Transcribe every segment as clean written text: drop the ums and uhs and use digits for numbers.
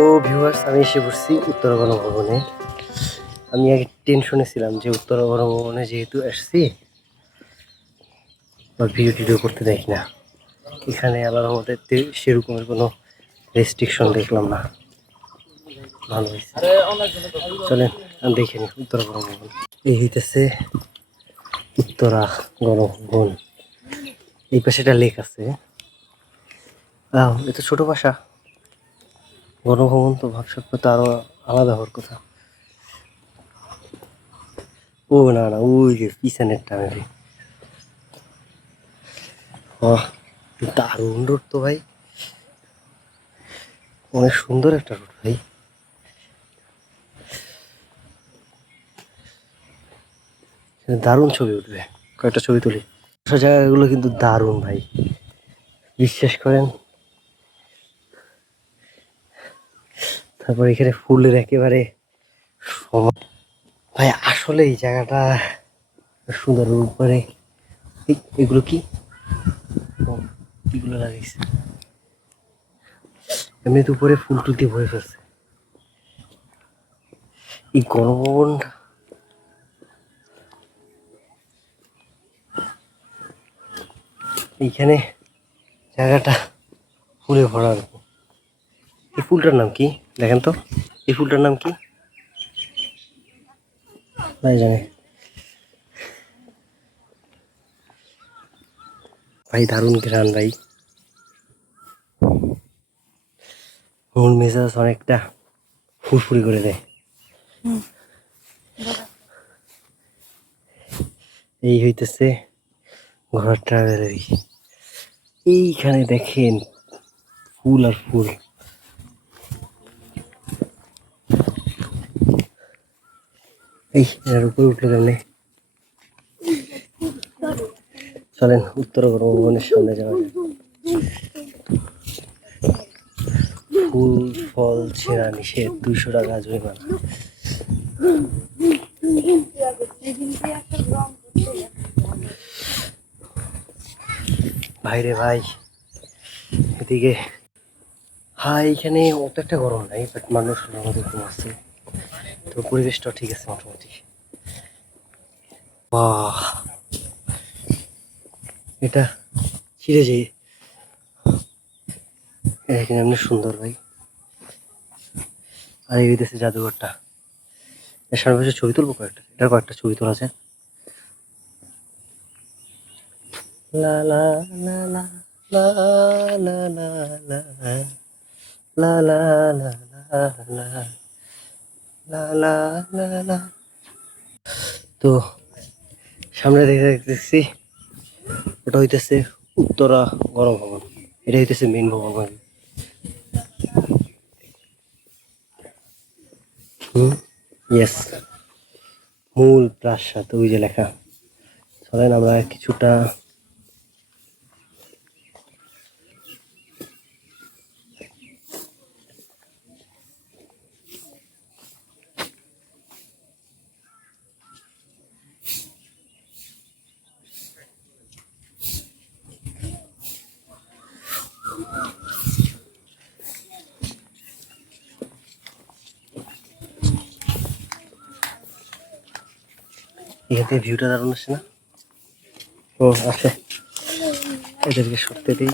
তো ভিউয়ার্স, আমি এসে পড়ছি উত্তরা গণভবনে। আমি আগে টেনশনে ছিলাম যে উত্তরা গণভবনে যেহেতু আসছি বা ভিডিও টিডিও করতে দেখি না, এখানে আল্লাহর রহমতে সেরকমের কোনো রেস্ট্রিকশন দেখলাম না। ভালো হয়েছে, চলেন আমি দেখে নিই উত্তরা গণভবন। এই হইতেছে উত্তরা গণভবন। এই পাশে একটা লেক আছে। এটা ছোট ভাষা, গণভবন তো ভাবসাব তো আরো আলাদা হওয়ার কথা। ও না না, ওই যে পিছনেরটা মেবি। দারুণ রোড তো ভাই, অনেক সুন্দর একটা রোড ভাই। দারুণ ছবি উঠবে, কয়েকটা ছবি তুলি। সব জায়গাগুলো কিন্তু দারুণ ভাই, বিশ্বাস করেন। তারপর এখানে ফুলের একেবারে ভাই, আসলে এই জায়গাটা সুন্দর। উপরে এগুলো কি, এগুলো লাগিয়েছে এমনিতে উপরে ফুল টুল দিয়ে ভরে ফেলছে। এই গণভবন এইখানে জায়গাটা ফুলে ভরা। এই ফুলটার নাম কি দেখেন তো, এই ফুলটার নাম কি ভাই জানে? ভাই দারুণ ঘ্রাণ ভাই, মন মেজাজ অনেকটা ফুরফুরি করে দেয়। এই হইতেছে ঘোড়ার ট্রাভেলারি। এইখানে দেখেন ফুল আর ফুল। এই এর উপরে উঠলো কেমনে? চলেন উত্তর গণভবনের সামনে যাওয়া যায়। ফুল ফল ছেঁড়া নিষেধ, 200 টাকা জরিমানা। ভাইরে ভাই, এদিকে হ্যাঁ এখানে অত একটা গরম নাই, বাট মানুষ আমাদের কম আছে, তো পরিবেশটাও ঠিক আছে মোটামুটি। বাহ, এটা ছিঁড়ে যে এখানে এমনি সুন্দর ভাই। আর এই হইতেছে জাদুঘরটা। এর সামনে বসে ছবি তুলবো কয়েকটা, এটার কয়েকটা ছবি তোলা আছে। লা লা লা লা লা লা লা লা লা লা লা লা লা লা লা লা। তো সামনে দেখতেছি ওটা হইতেছে উত্তরা গণভবন, এটা হইতেছে মেন ভবন। ইয়েস, মূল প্রাসাদ ওই যে লেখা। চলেন আমরা কিছুটা এখান থেকে ভিউটা দারুণ আসে না? ও আছে, এদেরকে সরতে দিই।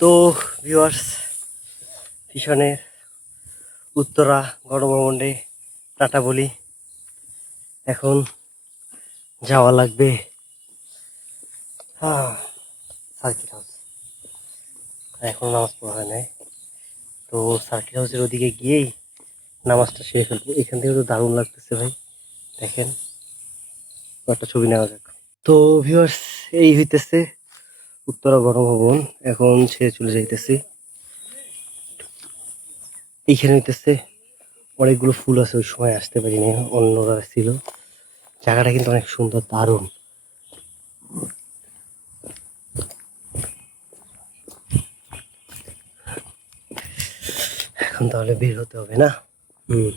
তো ভিউয়ার্স, পিছনের উত্তরা গণভবনে টাটা বলি। এখন যাওয়া লাগবে সার্কিট হাউস। এখন নামাজ পড়া হয় নাই, তো সার্কিট হাউসের ওদিকে গিয়েই নামাজটা সেরে ফেলবো। এখান থেকে তো দারুণ লাগতেছে ভাই, দেখেন। একটা ছবি নেওয়া যাক। তো ভিউয়ার্স, এই হইতেছে উত্তরা গণভবন। এখন ছেড়ে চলে যাইতেছি। এইখানে হইতেছে অনেকগুলো ফুল আছে, ওই সময় আসতে পারিনি, অন্যরা ছিল। জায়গাটা কিন্তু অনেক সুন্দর, দারুণ। এখন তাহলে বের হতে হবে না? হুম।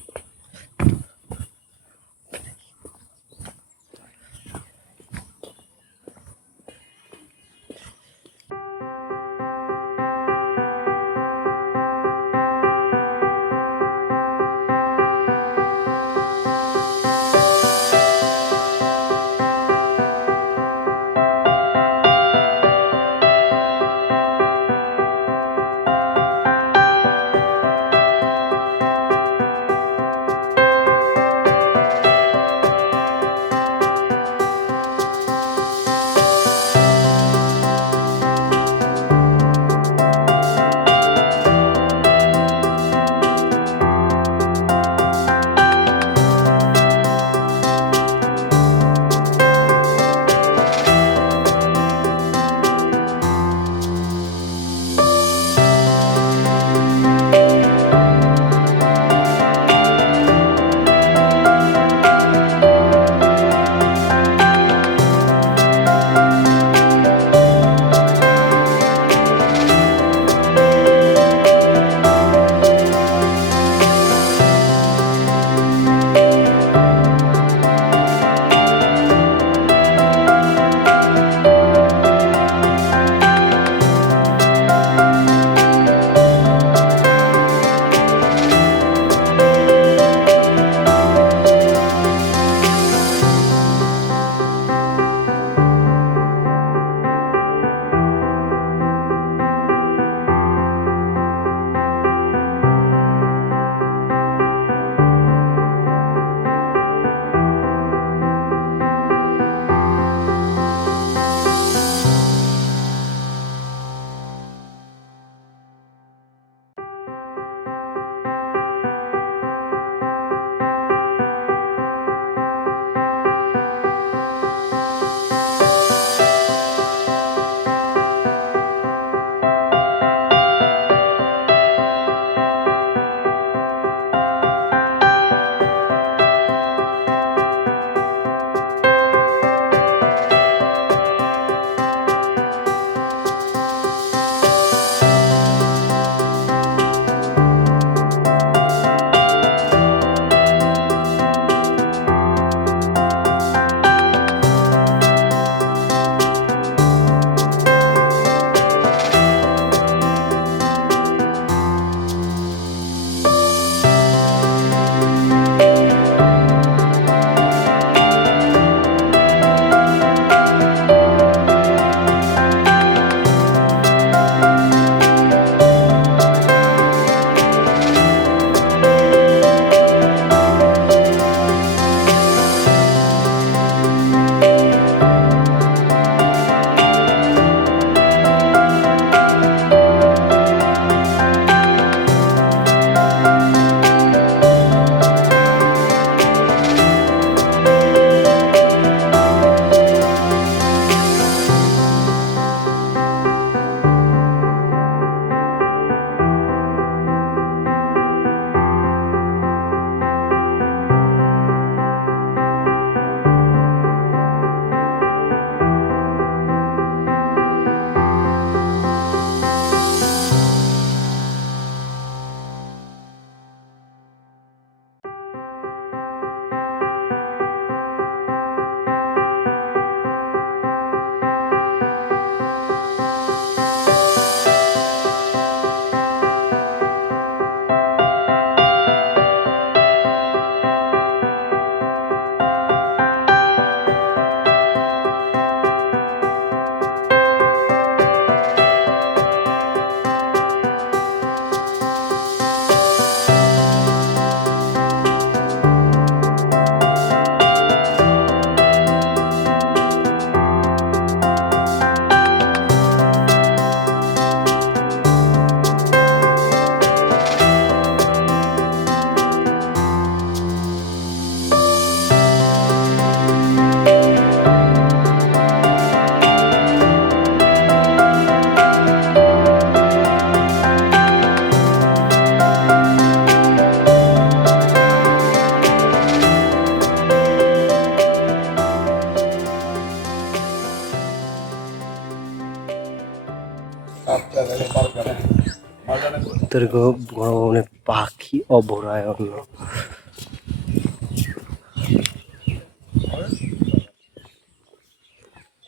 উত্তর গণভবনের পাখি অভয়ারণ্য।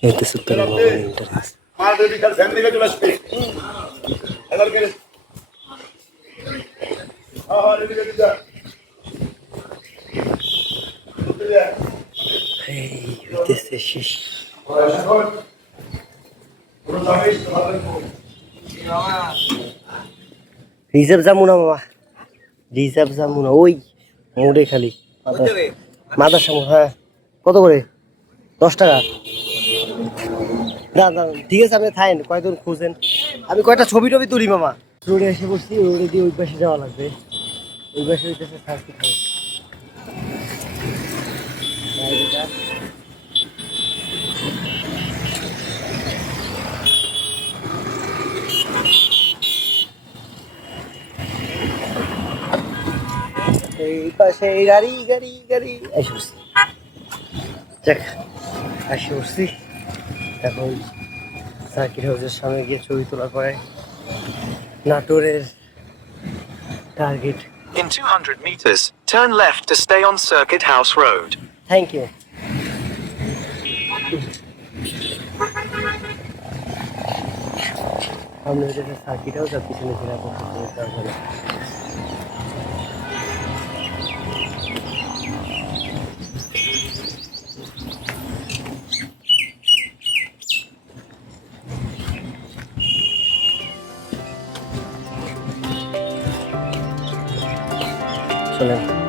এতে উত্তর গণভবন এন্ট্রান্স। এই হইতেছে শেষ। রিজার্ভ যাবো না মামা, রিজার্ভ যাবো না, ওই মোড়ে খালি মাদার সামনে। হ্যাঁ কত করে? 10 টাকা। না না ঠিক আছে, আপনি থাকেন, কয়দিন খুঁজেন, আমি কয়টা ছবি টবি তুলি মামা। রোডে এসে বসছি, রোডে দিয়ে ওই পাশে যাওয়া লাগবে। ওই পাশে হইতেছে সার্কিট হাউস। এই পাশে গাড়ি গাড়ি গাড়ি এসে বসছি। দেখ এসে বসছি, এখন সার্কিট হাউসের সামনে গিয়ে ছবি তোলার পরে নাটোরের target. In 200 meters, turn left to stay on Circuit House Road. Thank you. সামনে হচ্ছে সার্কিট হাউস, আর পিছনে ডিঘাপাতিয়া। চলেন।